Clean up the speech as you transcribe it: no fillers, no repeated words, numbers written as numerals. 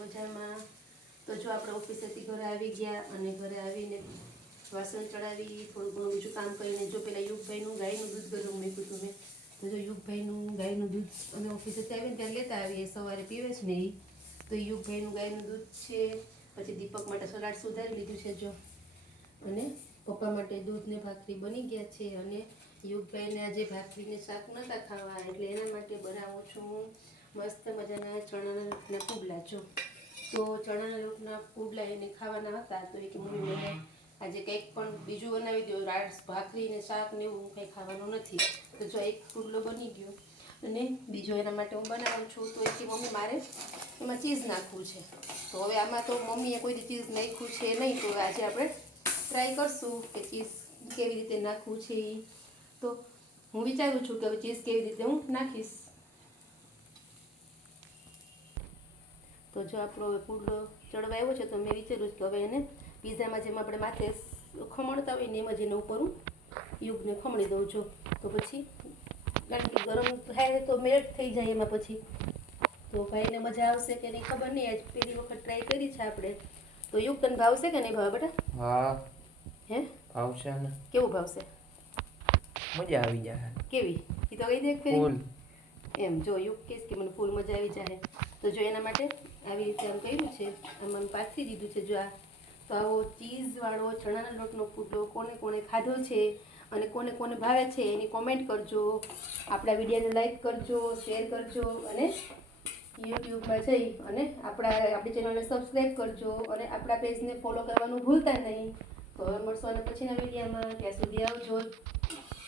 મજામાં? તો જો આપણે ઓફિસેથી ઘરે આવી ગયા અને ઘરે આવીને વાસણ ચડાવી થોડું ઘણું બીજું કામ કરીને જો પેલા યુગભાઈનું ગાયનું દૂધ ગરમ મૂક્યું હતું મેં તો જો યુગભાઈનું ગાયનું દૂધ અને ઓફિસેથી આવીને ત્યાં લેતા આવીએ સવારે પીવે છે ને એ તો યુગભાઈનું ગાયનું દૂધ છે. પછી દીપક માટે સલાડ સુધારી લીધું છે જો, અને પપ્પા માટે દૂધ ને ભાખરી બની ગયા છે. અને યુગભાઈને આજે ભાખરીને શાક નહોતા ખાવા એટલે એના માટે બનાવું છું મસ્ત મજાના ચણાના લોટના પુડલા. જો તો ચણાના લોટના પુડલા એને ખાવાના હતા તો એ કે મમ્મી મને આજે કંઈક પણ બીજું બનાવી દો, રાઈસ ભાખરી ને શાક ને એવું કંઈ ખાવાનું નથી. તો જો એક પુડલો બની ગયો અને બીજો એના માટે હું બનાવું છું. તો એ કે મમ્મી મારે એમાં ચીઝ નાખવું છે. તો હવે આમાં તો મમ્મીએ કોઈ ચીઝ નાખ્યું છે નહીં, તો આજે આપણે ટ્રાય કરશું કે ચીઝ કેવી રીતે નાખવું છે. તો હું વિચારું છું કે હવે ચીઝ કેવી રીતે હું નાખીશ. તો જો આપણો પુડલો ચડવા આવ્યો છે તો મેં વિચાર્યું કે હવે એને પીઝામાં જેમ આપણે માથે ખમણતા હોય ને એમ જ એને ઉપર હું યુગને ખમણી દઉં છું. તો પછી કારણ કે ગરમ થાય તો મેલ્ટ થઈ જાય એમાં, પછી તો ભાઈને મજા આવશે કે નહીં ખબર નહીં. આજ પહેલી વખત ટ્રાય કરી છે આપણે. તો યુગ તને ભાવશે કે નહીં ભાવે બેટા? હા હે ભાવશે ને. કેવું ભાવશે? મજા આવી જાય. કેવી એ તો કહી દે ફૂલ એમ. જો યુગ કહીશ કે મને ફૂલ મજા આવી જાય. તો જો એના માટે આવી રીતે આમ કર્યું છે, આમ પાથરી દીધું છે. જો આ તો આવો ચીઝવાળો ચણાના લોટનો પુડલો કોને કોને ખાધો છે અને કોને કોને ભાવે છે એની કોમેન્ટ કરજો. આપણા વિડીયોને લાઈક કરજો, શેર કરજો અને યુટ્યુબમાં જઈ અને આપણી ચેનલને સબસ્ક્રાઈબ કરજો અને આપણા પેજને ફોલો કરવાનું ભૂલતા નહીં. તો હવે મળશું અને પછીના વિડીયોમાં. ત્યાં સુધી આવજો.